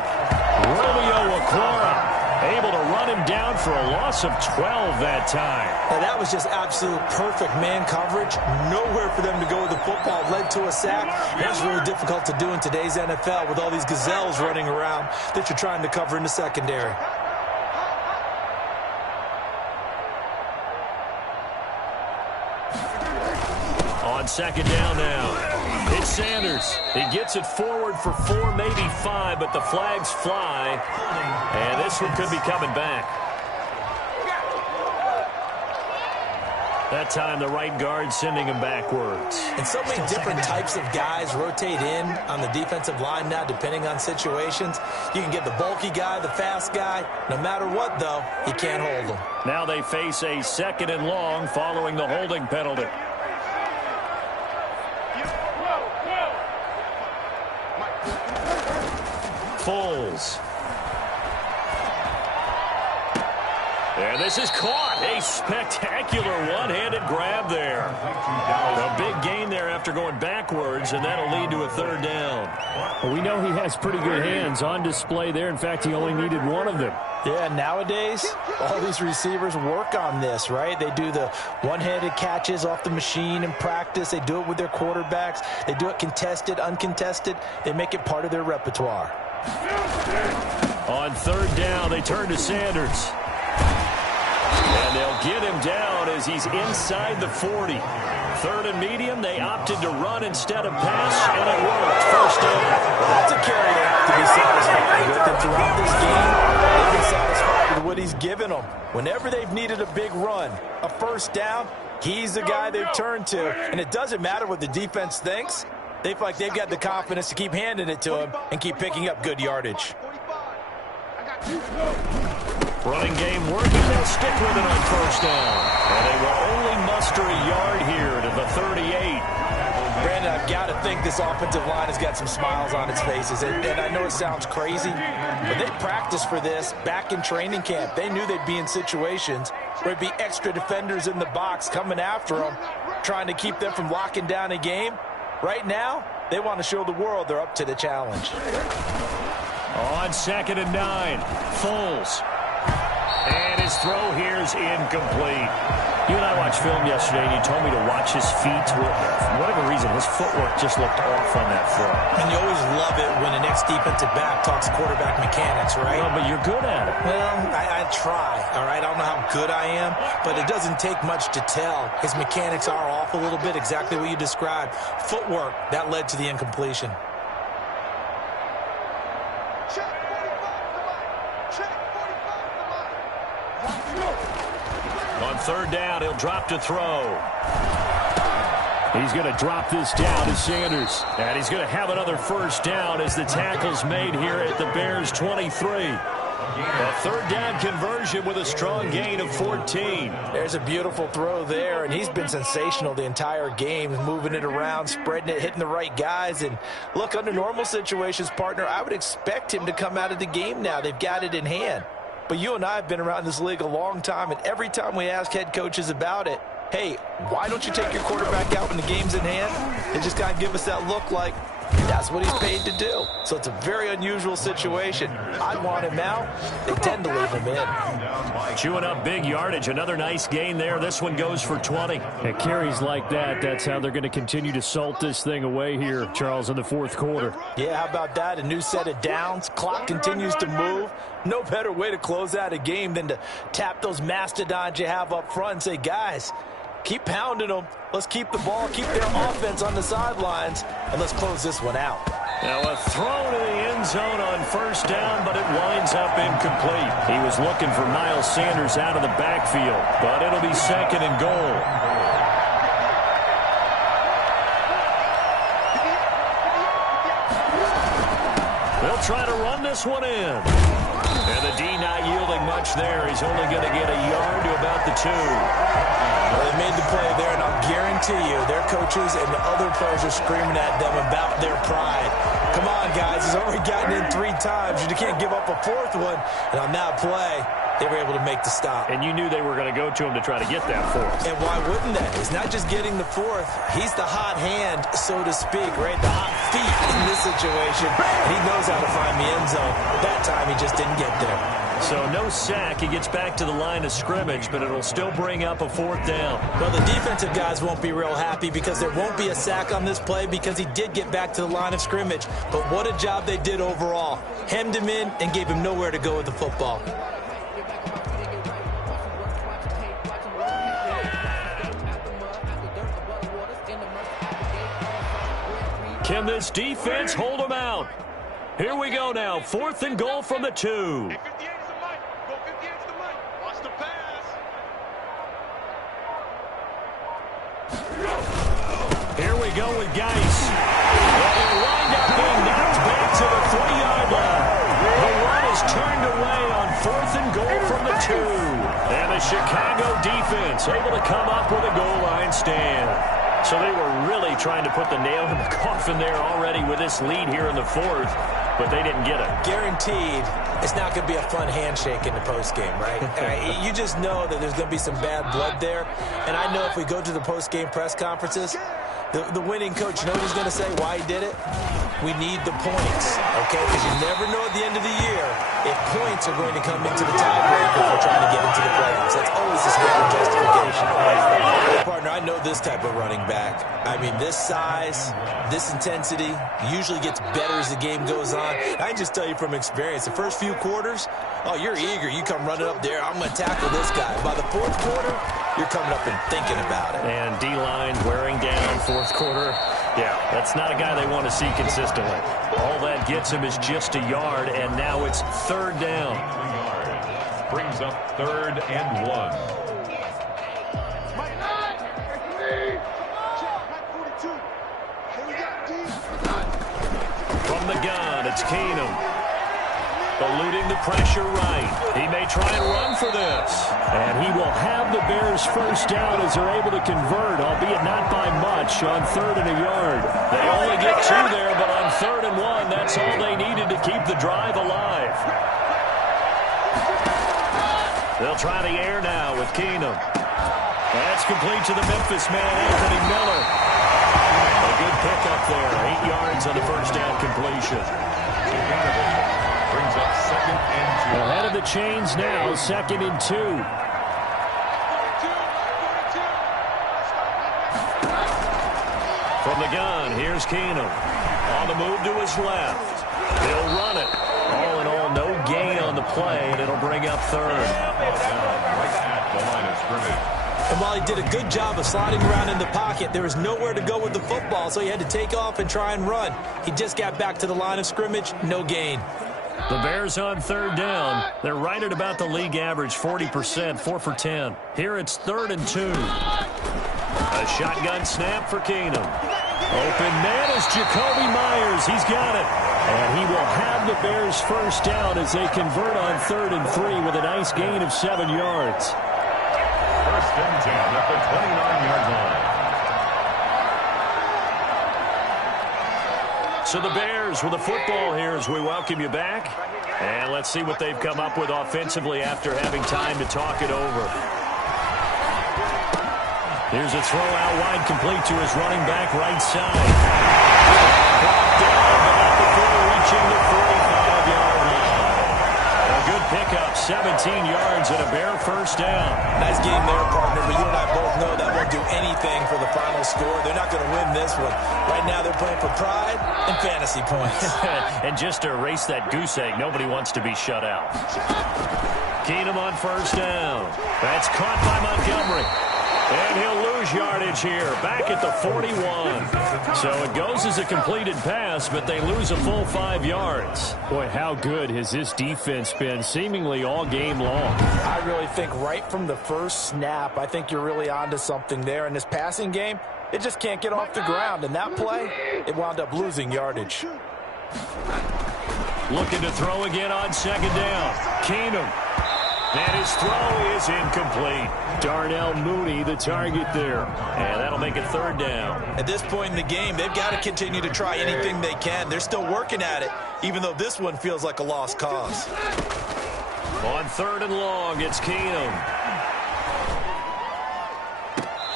Romeo Okwara able to run him down for a loss of 12 that time. Now, that was just absolute perfect man coverage. Nowhere for them to go with the football. Led to a sack. That's really difficult to do in today's NFL with all these gazelles running around that you're trying to cover in the secondary. On second down now, it's Sanders. He gets it forward for 4, maybe 5, but the flags fly, and this one could be coming back. That time, the right guard sending him backwards. And so many different types of guys rotate in on the defensive line now, depending on situations. You can get the bulky guy, the fast guy. No matter what, though, you can't hold them. Now they face a 2nd and long following the holding penalty. Foles. And this is caught. A spectacular one-handed grab there. A big gain there after going backwards, and that'll lead to a 3rd down. Well, we know he has pretty good hands on display there. In fact, he only needed one of them. Yeah, nowadays, all these receivers work on this, right? They do the one-handed catches off the machine in practice. They do it with their quarterbacks. They do it contested, uncontested. They make it part of their repertoire. On 3rd down, they turn to Sanders. And they'll get him down as he's inside the 40. 3rd and medium, they opted to run instead of pass, and it worked. First down. That's a carry they have to be satisfied with. And throughout this game, they've been satisfied with what he's given them. Whenever they've needed a big run, a first down, he's the guy they've turned to. And it doesn't matter what the defense thinks. They feel like they've got the confidence to keep handing it to him and keep picking up good yardage. Running game working. They'll stick with it on first down. And they will only muster a yard here to the 38. Brandon, I've got to think this offensive line has got some smiles on its faces. And I know it sounds crazy, but they practiced for this back in training camp. They knew they'd be in situations where there'd be extra defenders in the box coming after them, trying to keep them from locking down a game. Right now, they want to show the world they're up to the challenge. On 2nd and 9, Foles. And his throw here is incomplete. You and I watched film yesterday, and you told me to watch his feet. For whatever reason, his footwork just looked off on that throw. And you always love it when an ex-defensive back talks quarterback mechanics, right? Well, but you're good at it. Well, I try, all right? I don't know how good I am, but it doesn't take much to tell. His mechanics are off a little bit, exactly what you described. Footwork, that led to the incompletion. On 3rd down, he'll drop to throw. He's going to drop this down to Sanders. And he's going to have another first down as the tackle's made here at the Bears' 23. A 3rd down conversion with a strong gain of 14. There's a beautiful throw there, and he's been sensational the entire game, moving it around, spreading it, hitting the right guys. And look, under normal situations, partner, I would expect him to come out of the game now. They've got it in hand. But you and I have been around this league a long time, and every time we ask head coaches about it, hey, why don't you take your quarterback out when the game's in hand and just kind of give us that look like that's what he's paid to do. So it's a very unusual situation. I'd want him out. They tend to leave him in. Chewing up big yardage. Another nice gain there. This one goes for 20. At carries like that, that's how they're going to continue to salt this thing away here, Charles, in the fourth quarter. Yeah, how about that? A new set of downs. Clock continues to move. No better way to close out a game than to tap those mastodons you have up front and say, guys, keep pounding them. Let's keep the ball, keep their offense on the sidelines, and let's close this one out. Now a throw to the end zone on first down, but it winds up incomplete. He was looking for Miles Sanders out of the backfield, but it'll be second and goal. They'll try to run this one in. And the D not yielding much there. He's only going to get a yard to about the 2. Well, they made the play there, and I'll guarantee you their coaches and the other players are screaming at them about their pride. Come on, guys. He's already gotten in 3 times. You can't give up a 4th one. And on that play, they were able to make the stop. And you knew they were going to go to him to try to get that 4th. And why wouldn't they? He's not just getting the 4th. He's the hot hand, so to speak, right? The hot feet in this situation. And he knows how to find the end zone. That time, he just didn't get there. So no sack. He gets back to the line of scrimmage, but it'll still bring up a 4th down. Well, the defensive guys won't be real happy because there won't be a sack on this play because he did get back to the line of scrimmage. But what a job they did overall. Hemmed him in and gave him nowhere to go with the football. Can this defense hold him out? Here we go now. 4th and goal from the 2. Here we go with Geis. Well, they wind up being knocked back to the 3-yard line. The run is turned away on 4th and goal from the 2. And the Chicago defense able to come up with a goal line stand. So they were really trying to put the nail in the coffin there already with this lead here in the 4th, but they didn't get it. Guaranteed it's not going to be a fun handshake in the postgame, right? You just know that there's going to be some bad blood there. And I know if we go to the postgame press conferences, the winning coach, you know what he's going to say, why he did it? We need the points, okay? Because you never know at the end of the year if points are going to come into the tiebreaker if we're trying to get into the playoffs. That's always the standard justification. Hey, partner, I know this type of running back. I mean, this size, this intensity usually gets better as the game goes on. I can just tell you from experience, the first few quarters, oh, you're eager. You come running up there, I'm going to tackle this guy. By the 4th quarter, you're coming up and thinking about it. And D-line wearing down 4th quarter. Yeah, that's not a guy they want to see consistently. All that gets him is just a yard, and now it's 3rd down. Brings up 3rd and 1. From the gun, it's Keenum. Eluding the pressure right. He may try and run for this. And he will have the Bears first down as they're able to convert, albeit not by much, on 3rd and a yard. They only get 2 there, but on 3rd and 1, that's all they needed to keep the drive alive. They'll try the air now with Keenum. That's complete to the Memphis man, Anthony Miller. A good pickup there. 8 yards on the first down completion. Brings up 2nd and 2. Ahead of the chains now, 2nd and 2. From the gun, here's Keenum. On the move to his left. He'll run it. All in all, no gain on the play, and it'll bring up 3rd. Right at the line of scrimmage. And while he did a good job of sliding around in the pocket, there was nowhere to go with the football, so he had to take off and try and run. He just got back to the line of scrimmage, no gain. The Bears on 3rd down. They're right at about the league average, 40%, 4 for 10. Here it's 3rd and 2. A shotgun snap for Keenum. Open man is Jacoby Myers. He's got it. And he will have the Bears first down as they convert on 3rd and 3 with a nice gain of 7 yards. 1st and 10 at the 29-yard line. So the Bears with the football here as we welcome you back. And let's see what they've come up with offensively after having time to talk it over. Here's a throw out wide, complete to his running back right side. Brought down, but not before reaching the 45-yard line. A good pickup, 17 yards and a Bear first down. Nice game there, partner, but you and I both know that won't do anything for the final score. They're not going to win this one. Right now they're playing for pride and fantasy points. And just to erase that goose egg, nobody wants to be shut out. Keenum on first down. That's caught by Montgomery. And he'll lose yardage here, back at the 41. So it goes as a completed pass, but they lose a full 5 yards. Boy, how good has this defense been seemingly all game long? I really think right from the first snap, I think you're really onto something there. In this passing game, it just can't get off the ground. And that play, it wound up losing yardage. Looking to throw again on second down. Keenum. And his throw is incomplete. Darnell Mooney, the target there. And that'll make it third down. At this point in the game, they've got to continue to try anything they can. They're still working at it, even though this one feels like a lost cause. On third and long, it's Keenum.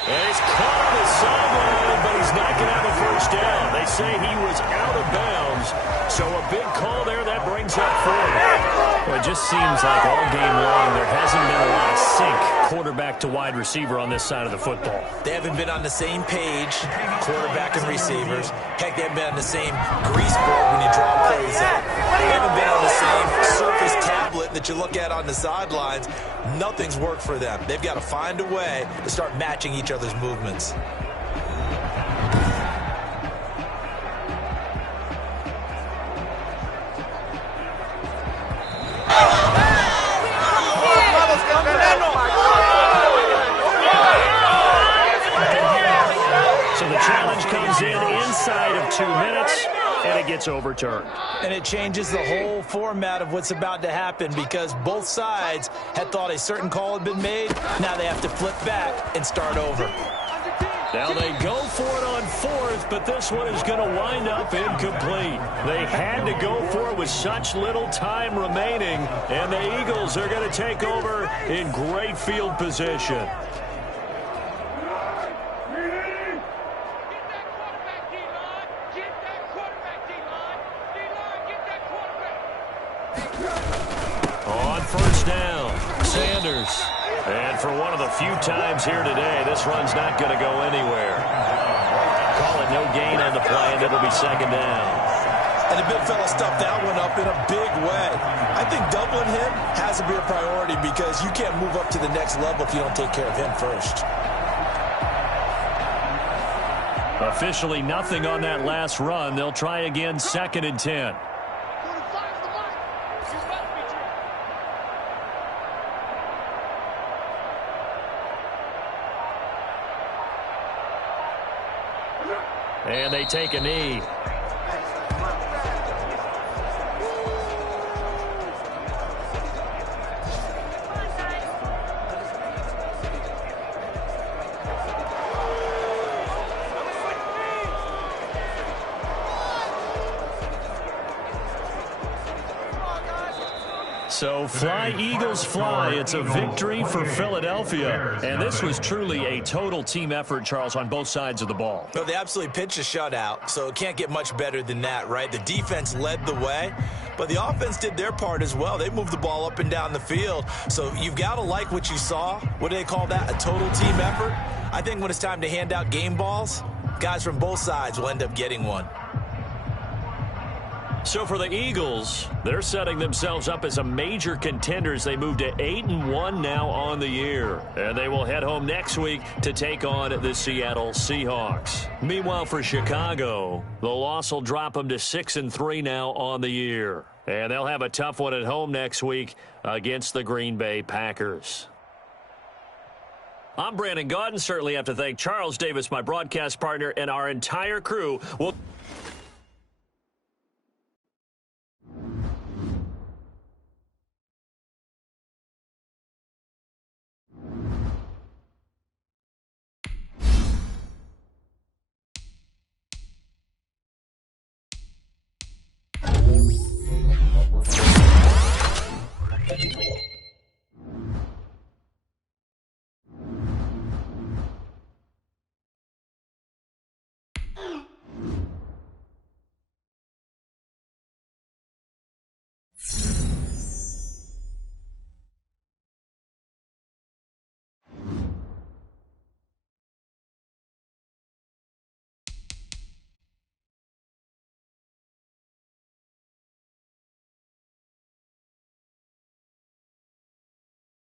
And he's caught on the sideline, but he's not going to have a first down. They say he was out of bounds, so a big call there. That brings up fourth. Well, it just seems like all game long there hasn't been a lot of sync quarterback to wide receiver on this side of the football. They haven't been on the same page, quarterback and receivers. Heck, they haven't been on the same grease board when you draw plays up. They haven't been on the same Surface tablet that you look at on the sidelines. Nothing's worked for them. They've got to find a way to start matching each other's movements. So the challenge comes in inside of 2 minutes, and it gets overturned. And it changes the whole format of what's about to happen because both sides had thought a certain call had been made. Now they have to flip back and start over. Now they go for it on fourth, but this one is going to wind up incomplete. They had to go for it with such little time remaining, and the Eagles are going to take over in great field position. On first down, Sanders. And for one of the few times here today, this run's not going to go anywhere. Call it no gain on the play, and it'll be second down. And the big fella stuffed that one up in a big way. I think doubling him has to be a priority because you can't move up to the next level if you don't take care of him first. Officially nothing on that last run. They'll try again, 2nd and 10. And they take a knee. So fly, Eagles, fly. It's a victory for Philadelphia. And this was truly a total team effort, Charles, on both sides of the ball. No, they absolutely pitched a shutout, so it can't get much better than that, right? The defense led the way, but the offense did their part as well. They moved the ball up and down the field. So you've got to like what you saw. What do they call that? A total team effort? I think when it's time to hand out game balls, guys from both sides will end up getting one. So for the Eagles, they're setting themselves up as a major contender as they move to 8-1 now on the year. And they will head home next week to take on the Seattle Seahawks. Meanwhile, for Chicago, the loss will drop them to 6-3 now on the year. And they'll have a tough one at home next week against the Green Bay Packers. I'm Brandon Gaudin. Certainly have to thank Charles Davis, my broadcast partner, and our entire crew.